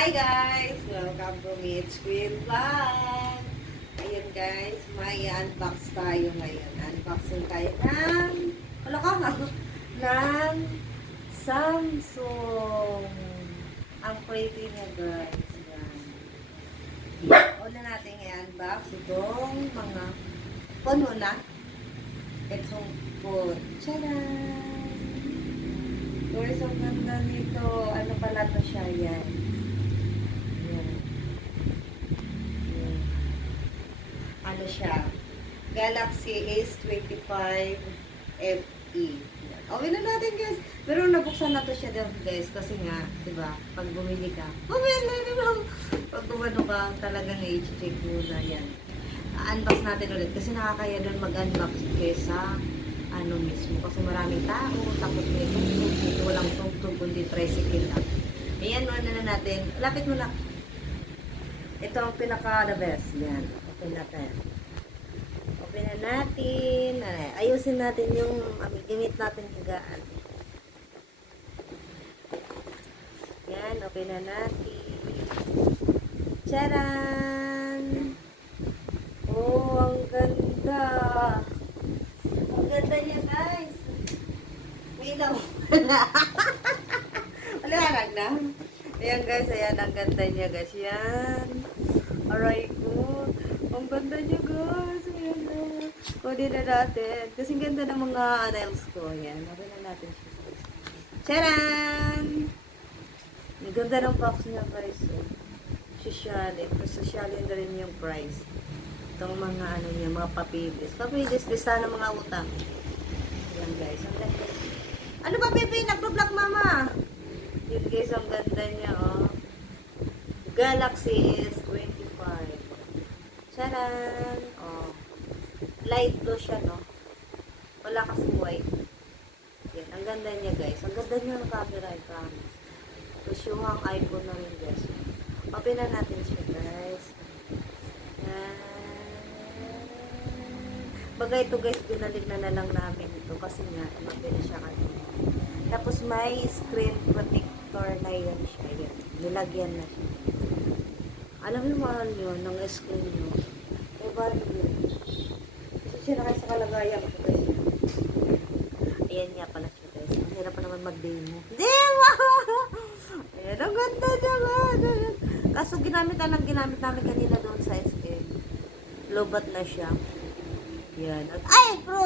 Hi guys! Welcome to Mitch Queen Vlog! Ayun guys, may unbox tayo ngayon. Unboxing tayo wala ka nga, ng Samsung. Ang pretty niya guys. Yan. Una natin i-unbox itong mga phone muna. Itong phone. Tcharan! Guys, ang ganda nito. Ano pala to siya yan? Ano siya? Galaxy S25 FE. Okay na natin guys. Pero nabuksan na to siya doon guys. Kasi nga, diba, pag bumili ka, pag bumano ka, talagang i-check muna yan. Unbox natin ulit. Kasi nakakaya doon mag-unbox kesa ano mismo. Kasi maraming tao. Tapos may tugtog. Dito walang tugtog. Kundi tricycle lang. Ayan, ano na natin. Lapit mo lang. Ito ang pinaka-the best. Yan. Open natin. Open na natin. Ayusin natin yung gamit natin higaan. Yan. Open na natin. Charan! Oh, ang ganda. Ang ganda niya, guys. May ilaw. Wala na. Ayan, guys. Ayan, ang ganda niya, guys. Yan. Aray ko. Ang ganda niya, guys. Ayan na. Kunin na natin. Kasi ganda ng mga nails ko. Ayan. Kunin na natin siya. Charan! Ang ganda ng box niya, guys. Sosyalin. Sosyalin na rin yung price. Itong mga ano niya, mga papilis. Papilis, lista ng mga utang. Ayan, guys. Ang ganda. Ano ba, baby? Nagpo-vlog, mama. Yun, guys. Ang ganda niya, oh. Galaxy S25. Charan! Oh. Light blue siya, no? Wala kasi white. Yan. Ang ganda niya, guys. Ang ganda niya ng camera, I promise. Tapos yung ang iPhone na rin, guys. Open na natin siya, guys. Yan. Bagay ito, guys, binalik na lang namin ito. Kasi nga, mabili siya kanina. Tapos may screen protector na yan siya. Yan. Nilagyan na siya. Alam mo yung mahal yun, ng screen nyo. May value yun. Kasi siya na kayo sa kalagayan ko, guys. Ayan nga pala siya, guys. Ang hirap pa naman mag-demo. Demo! Ayan, ang ganda niya, guys. Kaso ginamit namin kanina doon sa SM. Lobat na siya. Yan. At, ay, bro!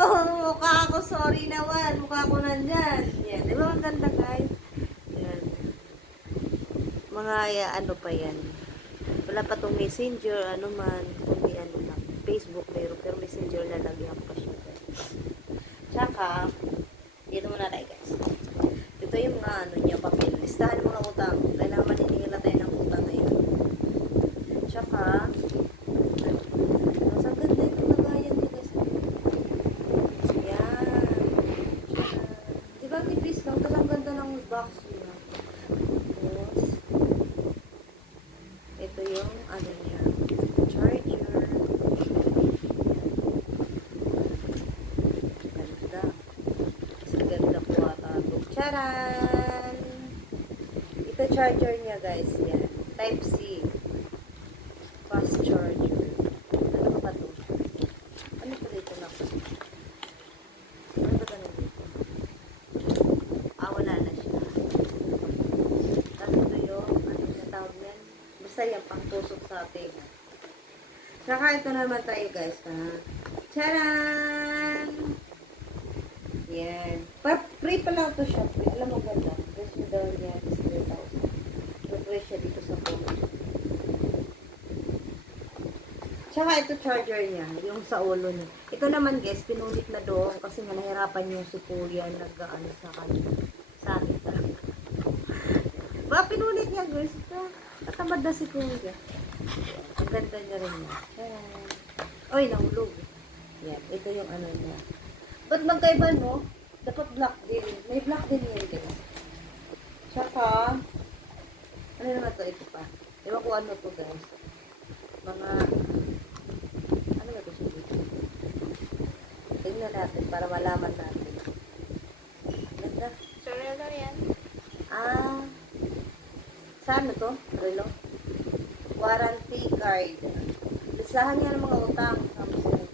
Mukha ako, sorry naman. Mukha ko nandyan. Yan. Di ba ang ganda, guys? Yan. Mga, ano pa yan. Wala pa itong messenger, ano man. Kung may ano lang. Facebook meron. Pero messenger lalagyan pa siya, guys. Tsaka, dito muna tayo, guys. Ito yung mga, ano niya, papel. Listahan ng mga utang. Kailangan maniningil na tayo ng utang na yun. Tsaka, ang ganda yung lagayan niya, guys. Yan. Diba, tipis lang. Tapos ang ganda ng box niya. Tapos, ito yung, ano niya, charger. Ganda. Kasi ganda po ata. Charan! Ito charger niya, guys. Yan. Type C. Fast charger. Ano ba ito? Ano pa dito na? Ano ba ito dito? Wala na siya. Tapos ito yung, ano yung tawag yan? Basta yan, pang tusok sa ating. Saka ito naman tayo, guys. Ha? Charan! Yan. Free pa lang ito siya. Free. Alam mo ganda. Presyo daw niya is 3,000. Free siya dito sa phone. Tsaka ito charger niya. Yung sa ulo niya. Ito naman guys, pinulit na doon. Kasi nga nahirapan yung si Kuya nag-ano sa kanya. Sa akin talaga. Ba, pinulit niya guys. Katamad na si Kuya. Ang ganda niya rin niya. Oy, nahulog. Yan. Ito yung ano niya. Ba't magkaiba, no? Dapat black din. May black din yan, guys. Tsaka, ano naman to? Ito pa. Ewan ko ano to, guys. Mga, ano ba ito siya dito? Tingnan natin para malaman natin. Ganda. Sorry yan. Sa ano to? Relo? Warranty card. Listahan niya ng mga utang. Samsung.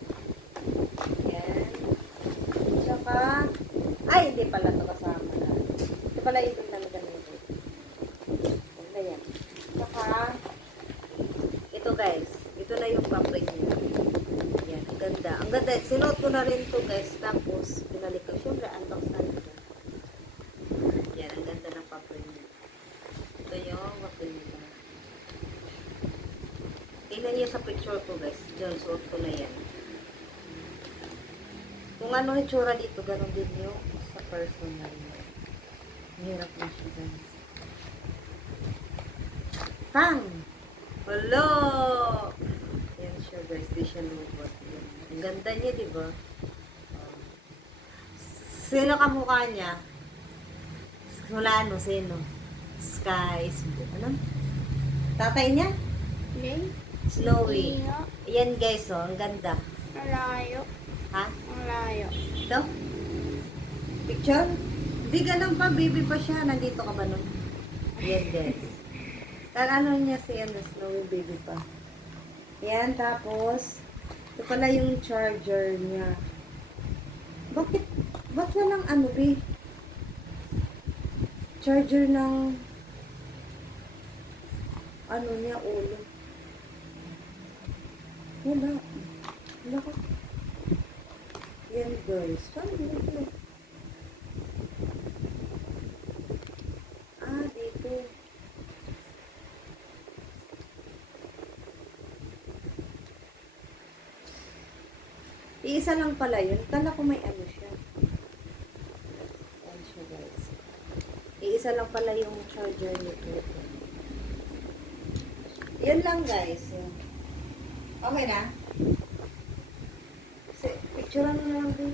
Yan. Tsaka, ay, hindi pala ito kasama na. Ito pala ito na ganito. Ano yan? Tsaka, ito guys. Ito na yung papel niya. Yan, ang ganda. Ang ganda. Sinuot ko na rin to guys. Tapos, pinalik ko. Siyempre, unbox na rin ito. Yan, ang ganda ng papel niya. Ito yung papel niya. Tingnan niyo sa picture ko guys. Diyan, suot ko na yan. Kung ano yung tsura dito, ganun din yung sa personal. Hirap na siya guys. Tang! Hello! Yan siya guys. Di siya lubot. Yan. Ang ganda niya, di ba? Sino kamukha niya? Wala ano, sino? Sky is blue. Ano? Tatay niya? Hindi. Snowy. Iyo. Ayan guys, oh, ang ganda. Malayo. Ha? Malayo. Ito? Picture? Hindi ganun pa, baby pa siya. Nandito ka ba nun? Ayan guys. Ano niya si ano, Snowy baby pa. Ayan, tapos, ito pala yung charger niya. Ba't na lang ano, be? Charger ng ano niya, ulo. Wala. Wala ka. Yan guys. Paano dito? Ah, dito. Iisa lang pala yun. Kala ko may ano siya. Yan siya guys. Iisa lang pala yung charger nito. Yan lang guys. Okay na? Picturean mo na lang din.